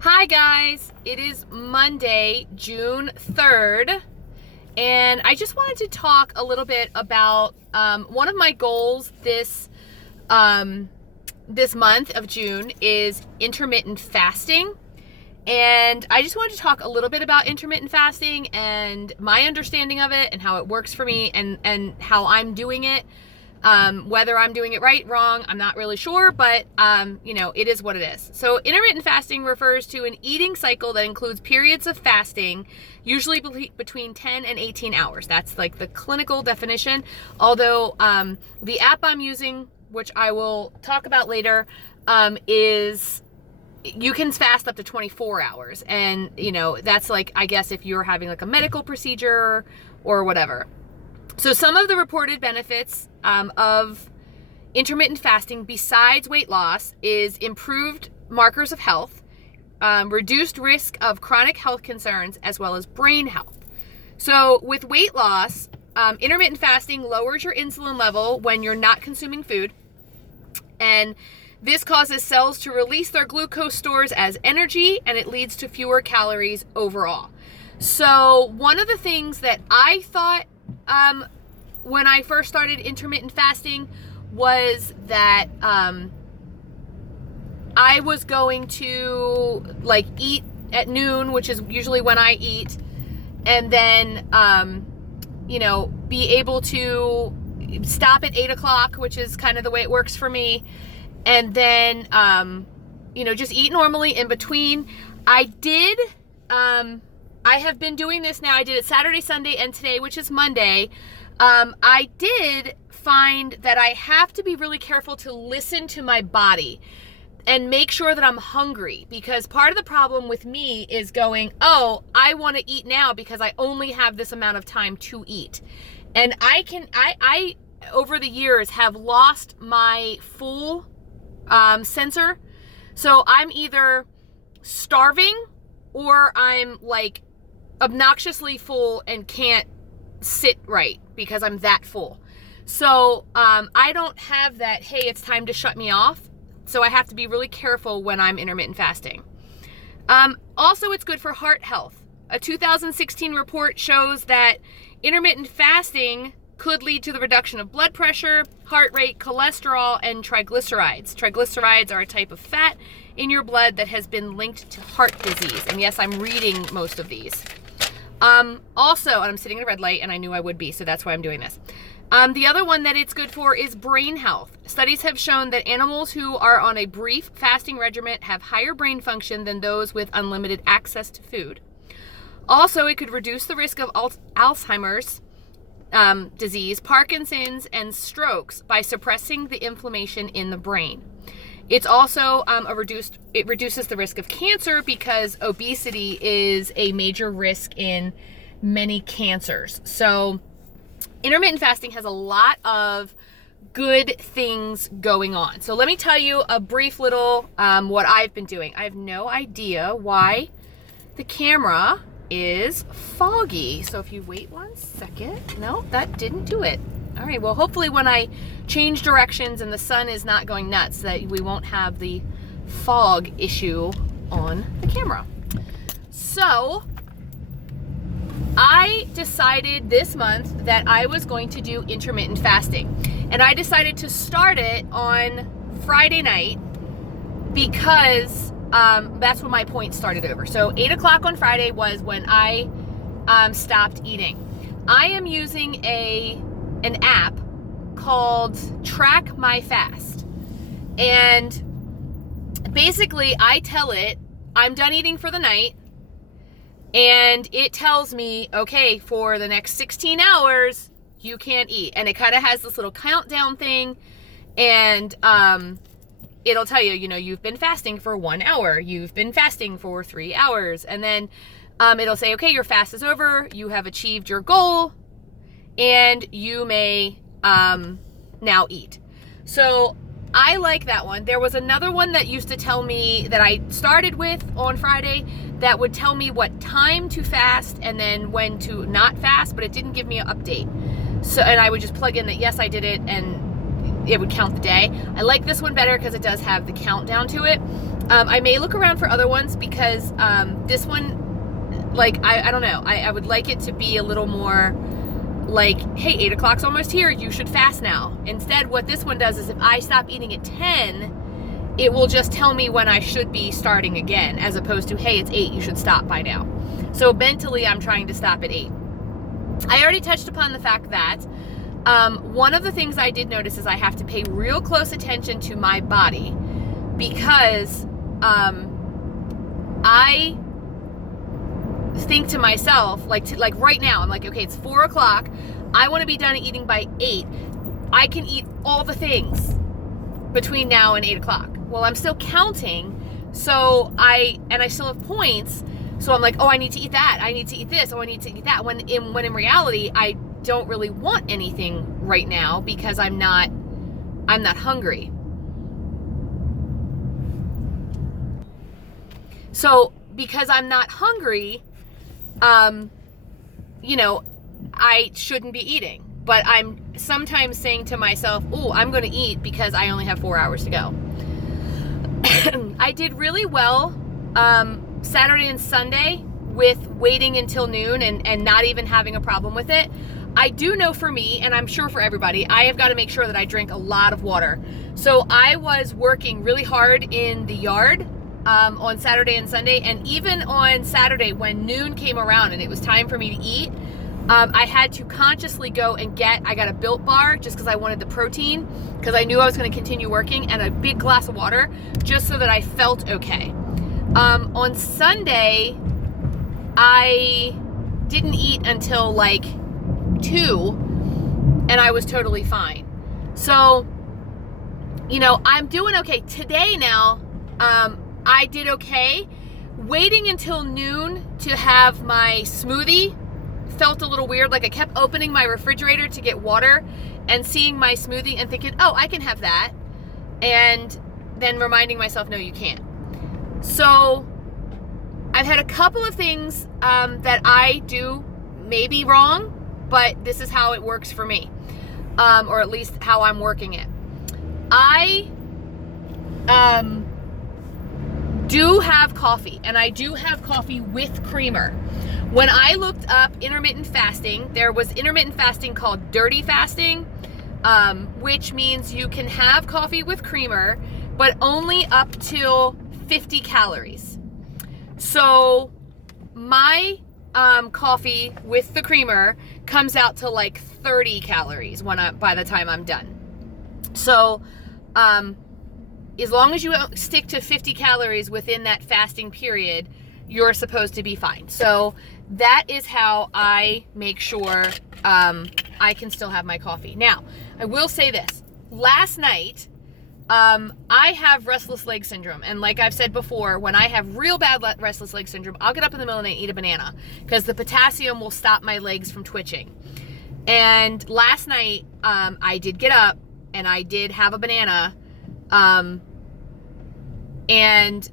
Hi guys, it is Monday, June 3rd, and I just wanted to talk a little bit about one of my goals this month of June is intermittent fasting. And I just wanted to talk a little bit about intermittent fasting and my understanding of it and how it works for me and how I'm doing it. Whether I'm doing it right, wrong, I'm not really sure, but it is what it is. So intermittent fasting refers to an eating cycle that includes periods of fasting, usually between 10 and 18 hours. That's like the clinical definition. Although the app I'm using, which I will talk about later, is you can fast up to 24 hours. And, that's like, I guess if you're having like a medical procedure or whatever. So some of the reported benefits of intermittent fasting besides weight loss is improved markers of health, reduced risk of chronic health concerns, as well as brain health. So with weight loss, intermittent fasting lowers your insulin level when you're not consuming food. And this causes cells to release their glucose stores as energy, and it leads to fewer calories overall. So one of the things that I thought when I first started intermittent fasting was that I was going to eat at noon, which is usually when I eat, and then be able to stop at 8 o'clock, which is kind of the way it works for me, and then just eat normally in between. I have been doing this now. I did it Saturday, Sunday, and today, which is Monday. I did find that I have to be really careful to listen to my body and make sure that I'm hungry, because part of the problem with me is going, oh, I want to eat now because I only have this amount of time to eat. And I over the years have lost my full sensor. So I'm either starving or I'm obnoxiously full and can't sit right because I'm that full. So I don't have that, hey, it's time to shut me off. So I have to be really careful when I'm intermittent fasting. Also, it's good for heart health. A 2016 report shows that intermittent fasting could lead to the reduction of blood pressure, heart rate, cholesterol, and triglycerides. Triglycerides are a type of fat in your blood that has been linked to heart disease. And yes, I'm reading most of these. Also, and I'm sitting at a red light and I knew I would be, so that's why I'm doing this. The other one that it's good for is brain health. Studies have shown that animals who are on a brief fasting regimen have higher brain function than those with unlimited access to food. Also, it could reduce the risk of Alzheimer's disease, Parkinson's, and strokes by suppressing the inflammation in the brain. It's also it reduces the risk of cancer because obesity is a major risk in many cancers. So intermittent fasting has a lot of good things going on. So let me tell you a brief little what I've been doing. I have no idea why the camera is foggy. So if you wait 1 second, no, that didn't do it. All right, well, hopefully when I change directions and the sun is not going nuts, that we won't have the fog issue on the camera. So I decided this month that I was going to do intermittent fasting. And I decided to start it on Friday night because that's when my point started over. So 8 o'clock on Friday was when I stopped eating. I am using an app called Track My Fast. And basically I tell it I'm done eating for the night, and it tells me, okay, for the next 16 hours, you can't eat. And it kind of has this little countdown thing, and it'll tell you, you've been fasting for 1 hour, you've been fasting for 3 hours, and then it'll say, okay, your fast is over, you have achieved your goal, and you may now eat. So I like that one. There was another one that used to tell me, that I started with on Friday, that would tell me what time to fast and then when to not fast, but it didn't give me an update. So, and I would just plug in that yes, I did it, and it would count the day. I like this one better because it does have the countdown to it. I may look around for other ones because this one, like, I don't know. I would like it to be a little more like, hey, 8 o'clock's almost here. You should fast now. Instead, what this one does is if I stop eating at 10, it will just tell me when I should be starting again, as opposed to, hey, it's 8, you should stop by now. So mentally, I'm trying to stop at 8. I already touched upon the fact that one of the things I did notice is I have to pay real close attention to my body because I think to myself, like right now, I'm like, okay, it's 4 o'clock. I want to be done eating by 8. I can eat all the things between now and 8 o'clock. Well, I'm still counting, so I still have points. So I'm like, oh, I need to eat that. I need to eat this. Oh, I need to eat that. When in reality, I don't really want anything right now because I'm not hungry. So because I'm not hungry, I shouldn't be eating. But I'm sometimes saying to myself, oh, I'm going to eat because I only have 4 hours to go. I did really well Saturday and Sunday with waiting until noon and not even having a problem with it. I do know for me, and I'm sure for everybody, I have got to make sure that I drink a lot of water. So I was working really hard in the yard on Saturday and Sunday, and even on Saturday when noon came around and it was time for me to eat, I had to consciously go and I got a Built Bar just because I wanted the protein, because I knew I was going to continue working, and a big glass of water just so that I felt okay. On Sunday, I didn't eat until like 2, and I was totally fine. So, I'm doing okay. Today now, I did okay. Waiting until noon to have my smoothie felt a little weird. Like I kept opening my refrigerator to get water and seeing my smoothie and thinking, oh, I can have that. And then reminding myself, no, you can't. So I've had a couple of things that I do maybe wrong, but this is how it works for me, or at least how I'm working it. I do have coffee, and I do have coffee with creamer. When I looked up intermittent fasting, there was intermittent fasting called dirty fasting, which means you can have coffee with creamer, but only up till 50 calories. So my coffee with the creamer comes out to like 30 calories by the time I'm done. So as long as you stick to 50 calories within that fasting period, you're supposed to be fine. So that is how I make sure I can still have my coffee. Now, I will say this. Last night, I have restless leg syndrome. And like I've said before, when I have real bad restless leg syndrome, I'll get up in the middle of the night and eat a banana because the potassium will stop my legs from twitching. And last night, I did get up and I did have a banana, and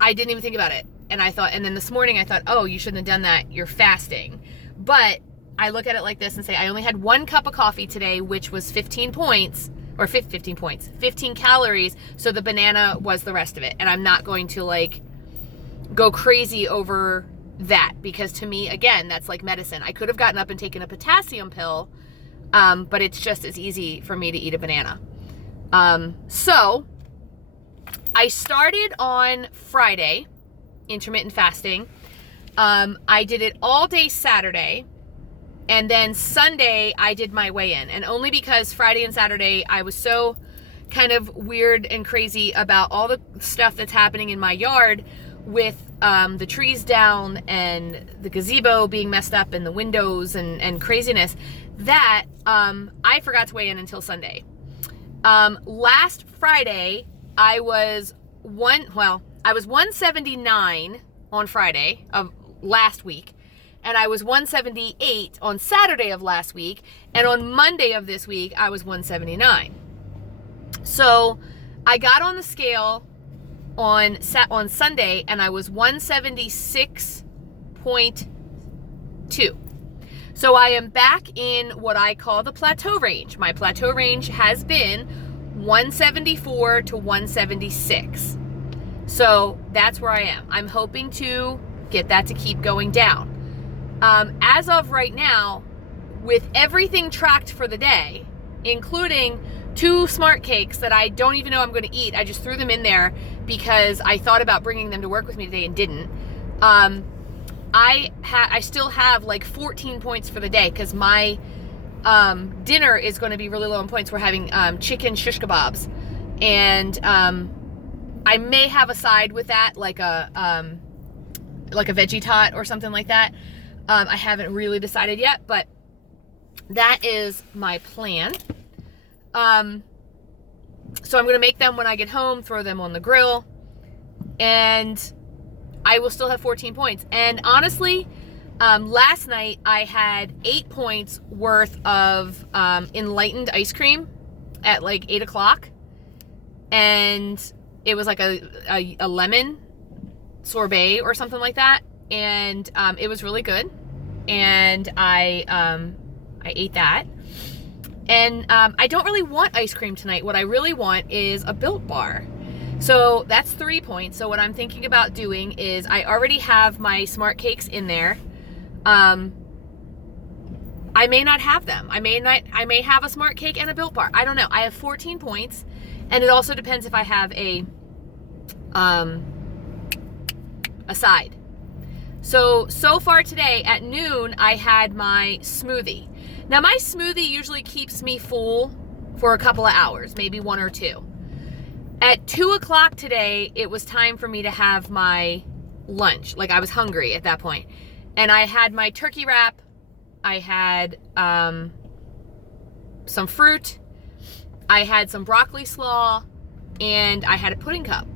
I didn't even think about it. And then this morning I thought, oh, you shouldn't have done that. You're fasting. But I look at it like this and say, I only had 1 cup of coffee today, which was 15 points, or 15 points, 15 calories. So the banana was the rest of it. And I'm not going to like go crazy over that, because to me, again, that's like medicine. I could have gotten up and taken a potassium pill, but it's just as easy for me to eat a banana. So I started on Friday, intermittent fasting. I did it all day Saturday, and then Sunday I did my weigh-in, and only because Friday and Saturday I was so kind of weird and crazy about all the stuff that's happening in my yard with the trees down and the gazebo being messed up and the windows and craziness, that I forgot to weigh in until Sunday. Last Friday I was 179 on Friday of last week, and I was 178 on Saturday of last week, and on Monday of this week I was 179. So I got on the scale on Sunday and I was 176.2. So I am back in what I call the plateau range. My plateau range has been 174 to 176. So that's where I am. I'm hoping to get that to keep going down. As of right now, with everything tracked for the day, including 2 Smart Cakes that I don't even know I'm going to eat. I just threw them in there because I thought about bringing them to work with me today and didn't. I still have like 14 points for the day because my dinner is going to be really low in points. We're having chicken shish kebabs, and I may have a side with that, like a veggie tot or something like that. I haven't really decided yet, but that is my plan. So I'm going to make them when I get home, throw them on the grill, and I will still have 14 points. And honestly, last night I had 8 points worth of enlightened ice cream at like 8 o'clock. And it was like a lemon sorbet or something like that. And it was really good. And I ate that. And I don't really want ice cream tonight. What I really want is a Built Bar. So that's 3 points. So what I'm thinking about doing is I already have my Smart Cakes in there. I may not have them. I may have a Smart Cake and a Built Bar. I don't know. I have 14 points, and it also depends if I have a side. So far today at noon, I had my smoothie. Now my smoothie usually keeps me full for a couple of hours, maybe 1 or 2. At 2 o'clock today, it was time for me to have my lunch. Like, I was hungry at that point. And I had my turkey wrap. I had some fruit. I had some broccoli slaw. And I had a pudding cup.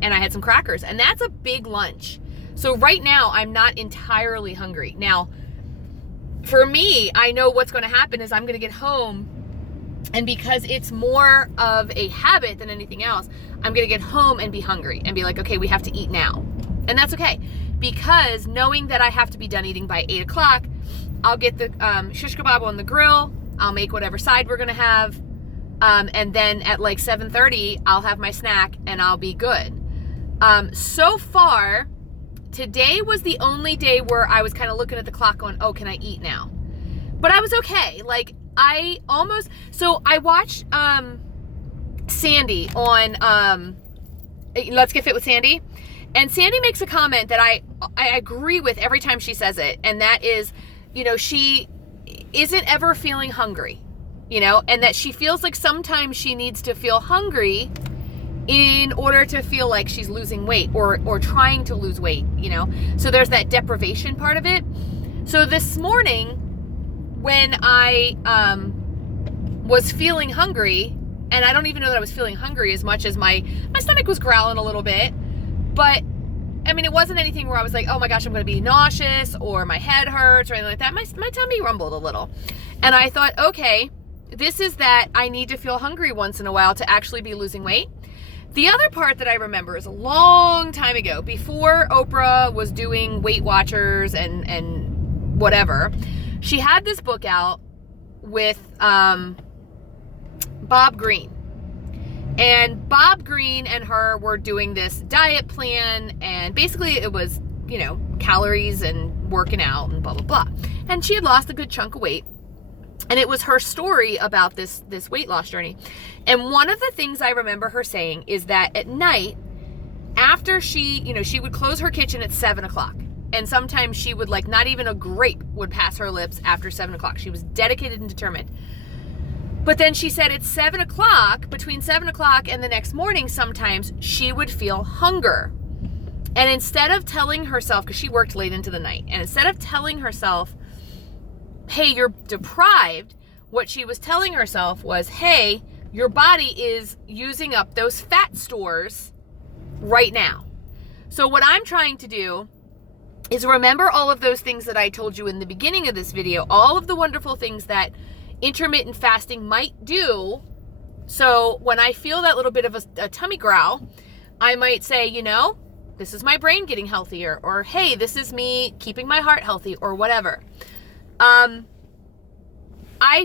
And I had some crackers. And that's a big lunch. So right now, I'm not entirely hungry. Now, for me, I know what's going to happen is I'm going to get home. And because it's more of a habit than anything else, I'm going to get home and be hungry and be like, okay, we have to eat now. And that's okay. Because knowing that I have to be done eating by 8 o'clock, I'll get the shish kebab on the grill. I'll make whatever side we're going to have. And then at like 7:30, I'll have my snack and I'll be good. So far, today was the only day where I was kind of looking at the clock going, oh, can I eat now? But I was okay. Like, I watched Sandy on Let's Get Fit with Sandy, and Sandy makes a comment that I agree with every time she says it, and that is, she isn't ever feeling hungry, and that she feels like sometimes she needs to feel hungry in order to feel like she's losing weight or trying to lose weight, so there's that deprivation part of it. So this morning, when I was feeling hungry, and I don't even know that I was feeling hungry as much as my stomach was growling a little bit, but I mean, it wasn't anything where I was like, oh my gosh, I'm going to be nauseous or my head hurts or anything like that. My tummy rumbled a little. And I thought, okay, this is that I need to feel hungry once in a while to actually be losing weight. The other part that I remember is a long time ago, before Oprah was doing Weight Watchers and whatever, she had this book out with Bob Greene. And Bob Greene and her were doing this diet plan, and basically it was, calories and working out and blah, blah, blah. And she had lost a good chunk of weight. And it was her story about this weight loss journey. And one of the things I remember her saying is that at night, after she would close her kitchen at 7 o'clock. And sometimes she would, like, not even a grape would pass her lips after 7 o'clock. She was dedicated and determined. But then she said at 7 o'clock, between 7 o'clock and the next morning, sometimes she would feel hunger. And instead of telling herself, because she worked late into the night, and instead of telling herself, hey, you're deprived, what she was telling herself was, hey, your body is using up those fat stores right now. So what I'm trying to do is remember all of those things that I told you in the beginning of this video, all of the wonderful things that intermittent fasting might do. So when I feel that little bit of a tummy growl, I might say, this is my brain getting healthier, or hey, this is me keeping my heart healthy, or whatever. I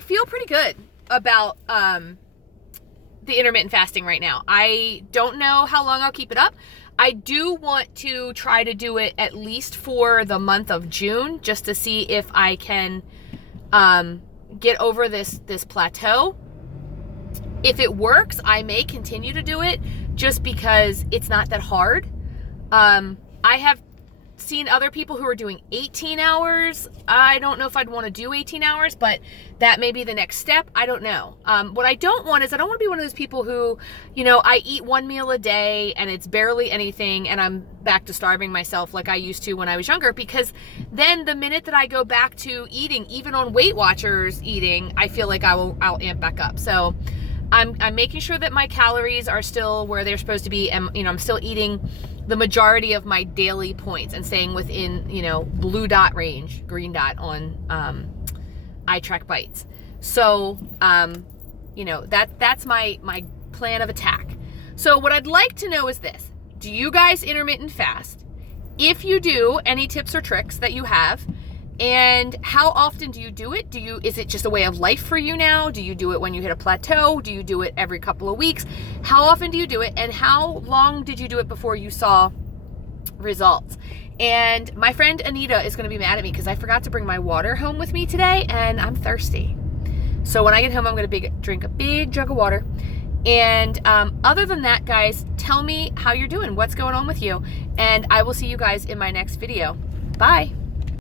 feel pretty good about the intermittent fasting right now. I don't know how long I'll keep it up. I do want to try to do it at least for the month of June, just to see if I can get over this plateau. If it works, I may continue to do it just because it's not that hard. I have seen other people who are doing 18 hours. I don't know if I'd want to do 18 hours, but that may be the next step. I don't know. What I don't want is I don't want to be one of those people who, you know, I eat one meal a day and it's barely anything and I'm back to starving myself like I used to when I was younger, because then the minute that I go back to eating, even on Weight Watchers eating, I feel like I'll amp back up. So I'm making sure that my calories are still where they're supposed to be, and you know, I'm still eating the majority of my daily points and staying within, you know, blue dot range, green dot on iTrack Bites. So you know, that's my plan of attack. So what I'd like to know is this: do you guys intermittent fast? If you do, any tips or tricks that you have? And how often do you do it? Is it just a way of life for you now? Do you do it when you hit a plateau? Do you do it every couple of weeks? How often do you do it? And how long did you do it before you saw results? And my friend Anita is going to be mad at me because I forgot to bring my water home with me today and I'm thirsty. So when I get home, I'm going to drink a big jug of water. And other than that, guys, tell me how you're doing. What's going on with you? And I will see you guys in my next video. Bye.